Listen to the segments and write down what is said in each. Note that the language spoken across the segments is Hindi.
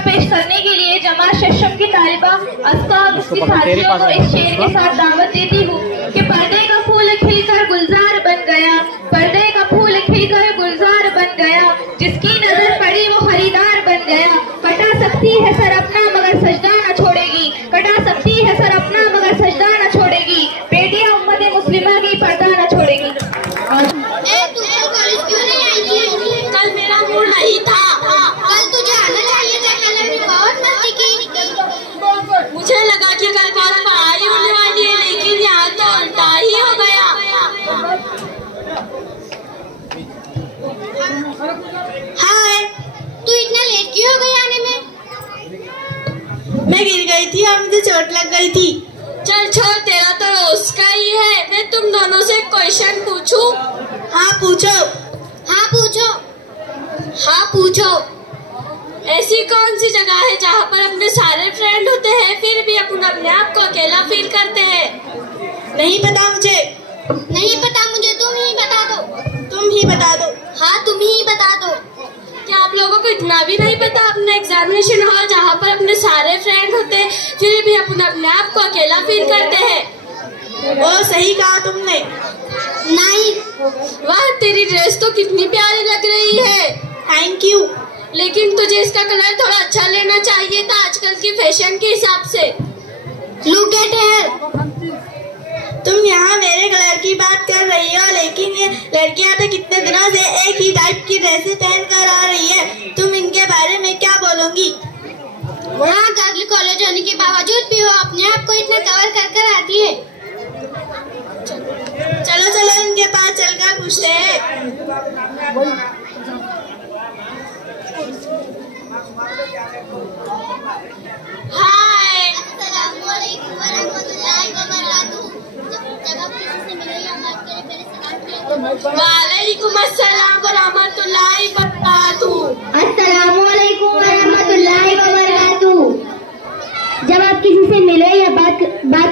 पेश करने के लिए जमात शशम की तालिबा अस्का और उसकी साथियों को इस शेर के साथ दावत देती हूँ कि पर्दे का फूल खिलकर गुलजार बन गया, पर्दे का फूल खिलकर गुलजार बन गया, जिसकी नजर पड़ी वो खरीदार बन गया। कटा सकती है सर अपना मगर सजदा न छोड़ेगी, कटा सकती है सर अपना मगर सजदा न छोड़ेगी, बेटियां उम्मत मुस्लिमा की पर्दा न छोड़ेगी। कल मेरा मूड नहीं था, कल तुझे आना चाहिए था, कल हमने बहुत मस्ती की। मुझे लगा कि कल बहुत पढ़ाई होने वाली है, लेकिन यहाँ तो उल्टा ही हो गया। हाय, तू इतना लेट क्यों हो गई आने में? मैं गिर गई थी और मुझे चोट लग गई थी। चल छोड़, तेरा तो रोज का ही है। मैं तुम दोनों से क्वेश्चन पूछूं? हाँ पूछो। हाँ पूछो। हाँ पूछो। ऐसी कौन सी जगह है जहाँ पर अपने सारे फ्रेंड होते हैं फिर भी अपन अपने आप को अकेला फील करते हैं? नहीं पता मुझे। नहीं पता मुझे, तुम ही बता दो। तुम ही बता दो। हाँ तुम ही बता दो। क्या आप लोगों को इतना भी नहीं पता अपने एग्जामिनेशन हॉल जहाँ पर अपने सारे फ्रेंड होते हैं फिर भी अपन अपने आप को अकेला फील करते हैं? वो सही कहा तुमने। नहीं। वाह, तेरी ड्रेस तो कितनी प्यारी लग रही है। Thank you. लेकिन तुझे इसका कलर थोड़ा अच्छा लेना चाहिए था आजकल की फैशन के हिसाब से। Look at here. तुम यहाँ मेरे कलर की बात कर रही हो, लेकिन ये लड़कियाँ तो कितने दिनों से एक ही टाइप की ड्रेसेस पहन कर आ रही है। तुम इनके बारे में क्या बोलोगी? यहाँ गर्ल कॉलेज होने के बावजूद भी वो अपने आप को इतना कवर कर कर आती है। चलो चलो इनके पास चलकर पूछते हैं। हाय, अस्सलामुअलैकुम वरहमतुल्लाहि वबरकातुहू। जब आप किसी से मिले या बात करें पहले सलाम किया करो। वालेकुम अस्सलाम वरहमतुल्लाहि वबरकातुहू। अस्सलामुअलैकुम वरहमतुल्लाहि वबरकातुहू। जब आप किसी से मिले या बात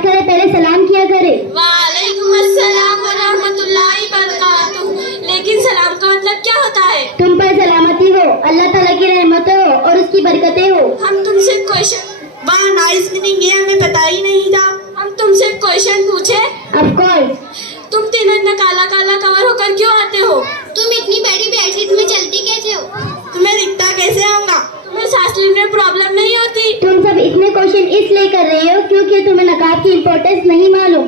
करें पहले सलाम किया करें। वालेकुम अस्सलाम वरहमतुल्लाहि वबरकातुहू। लेकिन सलाम का मतलब क्या होता है? तुम पर सलामती हो, अल्लाह ताला की रहमत हो और उसकी बरकतें हो। हम तुमसे क्वेश्चन, वाह नाइस मीनिंग, ये हमें पता ही नहीं था। हम तुमसे क्वेश्चन पूछे? Of course. तुम तीनों इतना काला काला कवर होकर क्यों आते हो? तुम इतनी बड़ी बेडशीट में चलती कैसे हो? तुम्हें दिखता कैसे होगा? तुम्हें सांस लेने में प्रॉब्लम नहीं होती? तुम सब इतने क्वेश्चन इसलिए कर रहे हो क्योंकि तुम्हें नकाब की इम्पोर्टेंस नहीं मालूम।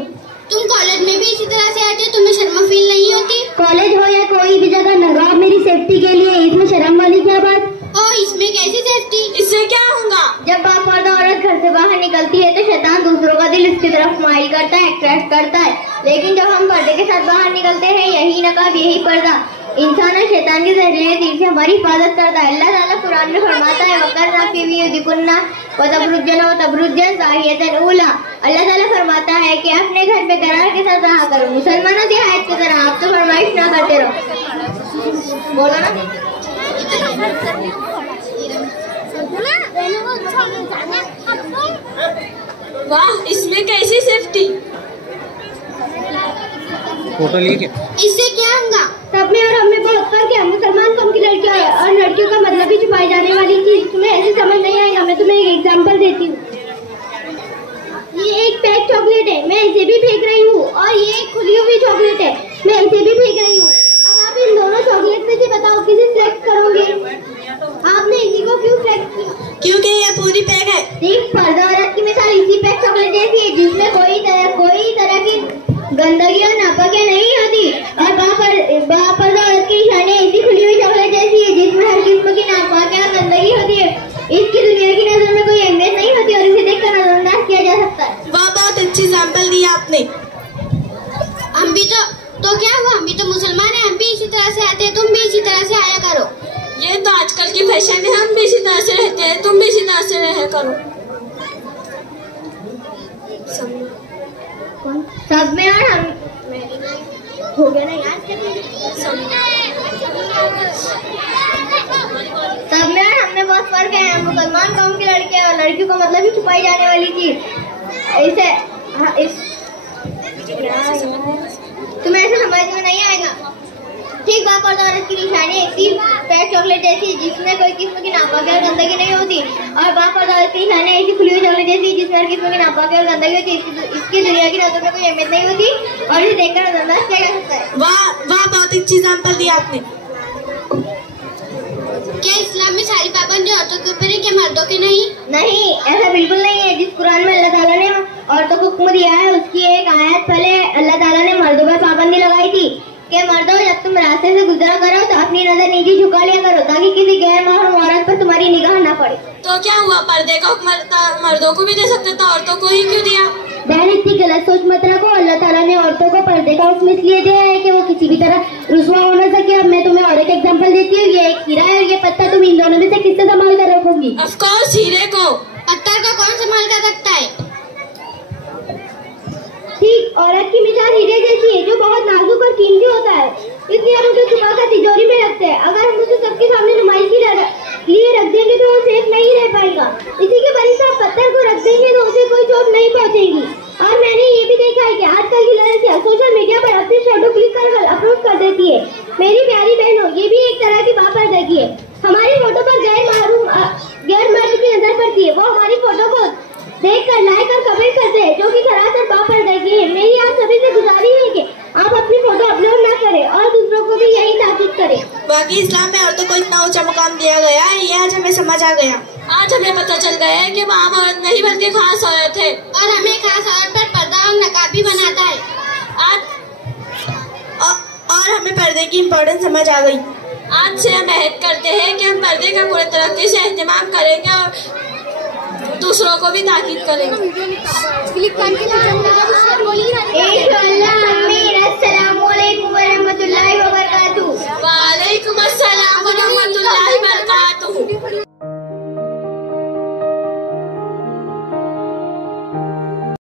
तुम कॉलेज में भी इसी तरह से आते हो, तुम्हें शर्म फील नहीं होती? कॉलेज हो या कोई भी जगह, नकाब मेरी सेफ्टी के लिए, इसमें शर्म वाली क्या बात? ओह, इसमें कैसी सेफ्टी? इससे क्या होगा? जब बापर्दा औरत घर से बाहर निकलती है तो शैतान दूसरों का दिल इसकी तरफ माइल करता है, अट्रैक्ट करता है। लेकिन जब हम पर्दे के साथ बाहर निकलते हैं, यही नकाब, यही पर्दा इंसान और शैतान के जहरीले तीर से हमारी हिफाजत करता है। अल्लाह ताला कुरान में फरमाता है, वकरना फी बुयूतिकुन्ना व तबरुज्जन ज़ाहियतल ऊला। अल्लाह ताला फरमाता है कि अपने घर में करार के साथ रहा करो, मुसलमानों की हायत की तरह आप तो फरमाइश ना करते रहो। बोलो ना। वाह, इसमें कैसी सेफ्टी? फोटो लिए क्या? इससे क्या होगा? सब में और हमें बहुत फर्क है। मुसलमान कौम की लड़कियां और लड़कियों का मतलब ही छुपाई जाने वाली चीज तुम्हें ऐसे समझ नहीं आएगा। मैं तुम्हें एक एग्जांपल देती हूँ। ये एक पैक चॉकलेट है, मैं इसे भी फेंक रही हूँ, और ये एक खुली हुई चॉकलेट है, मैं इसे भी फेंक रही हूँ। अब आप इन दोनों चॉकलेट में से बताओ किसे सिलेक्ट करोगे? आपने इसी को क्यों सिलेक्ट किया? क्योंकि ये पूरी पैक है। देख, पर्दा औरत की मिसाल इसी पैक चॉकलेट जैसी है जिसमें कोई तरह की गंदगी और नापाकियां नहीं होती, और बापर्दा औरत की निशानी ऐसी खुली हुई चॉकलेट जैसी है जिसमें हर किस्म की नापाकियां और गंदगी होती है। इसकी दुनिया की नजर में कोई अहमियत नहीं होती और इसे देखकर नजरअंदाज किया जा सकता है। वाह, बहुत अच्छी एग्जाम्पल दी आपने। हम भी तो क्या हुआ, हम भी तो मुसलमान हैं, हम भी इसी तरह से आते हैं, तुम भी इसी तरह से आया करो। ये तो आजकल की फैशन है, हम भी इसी तरह से रहते हैं, तुम भी इसी तरह से रहा करो। सब में यार हम हो गया ना यार, सब में यार हमने बहुत फर्क है। मुसलमान कौम की लड़कियां और लड़कियों का मतलब ही छुपाई जाने वाली चीज। तुम्हें ऐसे समझ में नहीं आएगा। ठीक बाप और औरत की निशानी एक सी पैक चॉकलेट जैसी जिसमें कोई किस्म की नापाक और गंदगी नहीं होती, और बाप और औरत की निशानी ऐसी खुली हुई चॉकलेट जैसी जिसमें हर किस्म की नापाक और गंदगी होती है। इसकी दुनिया की नजर में कोई अहमियत नहीं होती और इसे देखकर नजरअंदाज किया जा सकता है। वाह वाह, बहुत अच्छी एग्जाम्पल दी आपने। क्या इस्लाम में सारी पाबंदी औरतों के ऊपर है, क्या मर्दों के नहीं? नहीं, ऐसा बिल्कुल नहीं है। जिस कुरान में अल्लाह ताला ने औरतों को हुक्म दिया है उसकी एक आयत पहले अल्लाह ताला ने मर्दों पर पाबंदी लगाई थी कि मर्दों जब तुम रास्ते से गुजरा करो तो अपनी नजर नीचे झुका लिया करो ताकि किसी गैर महरम औरत पर तुम्हारी निगाह न पड़े। तो क्या हुआ, पर्दे का हुक्म मर्दों को भी दे सकते था, औरतों को ही क्यों दिया? बहन इतनी गलत सोच मत रखो। अल्लाह ताला ने औरतों को पर्दे का हुक्म इसलिए दिया है कि वो किसी भी तरह रुसवा हो न सके। अब मैं तुम्हें और एक एग्जांपल देती हूँ। ये एक हीरा है और ये पत्थर, तुम इन दोनों में से किससे संभाल कर रखोगी? ऑफ कोर्स हीरे को। पत्थर को कौन संभाल कर रखता है? ठीक औरत की मिसाल हीरे जैसी है जो बहुत नाजुक और कीमती होता है, इसलिए हम उसे छुपा कर तिजोरी में रखते हैं। अगर हम उसे सबके सामने नुमाइश के लिए रख देंगे तो वो सेफ नहीं रह पाएगा। इसी के बरिसाब पत्थर को रख देंगे तो उसे कोई चोट नहीं पहुंचेगी। और मैंने ये भी देखा है कि आजकल की लड़कियां सोशल मीडिया पर अपनी फोटो क्लिक कर अपलोड कर देती है। मेरी प्यारी बहनों, ये भी एक तरह की बापर्दगी है। हमारी फोटो पर गैर मर्द की नजर पड़ती है, वो हमारी फोटो को देखकर लाइक और कमेंट करते हैं, जो कि सरासर बापर्दगी है। मेरी आप सभी से गुजारिश है कि आप अपनी फोटो अपलोड न करें और दूसरों को भी यही ताकीद करें। बाकी इस्लाम में औरतों को इतना ऊंचा मुकाम दिया गया है, ये आज हमें समझ आ गया। आज हमें पता चल गया है कि वहाँ औरत नहीं बल्कि खास औरत है, और हमें खास औरत पर पर्दा और नकाब भी बनाता है। और हमें पर्दे की इम्पोर्टेंस समझ आ गई। आज से हम अहद करते हैं कि हम पर्दे का पूरी तरीके से एहतमाम करेंगे और दूसरों को भी ताकीद करेंगे।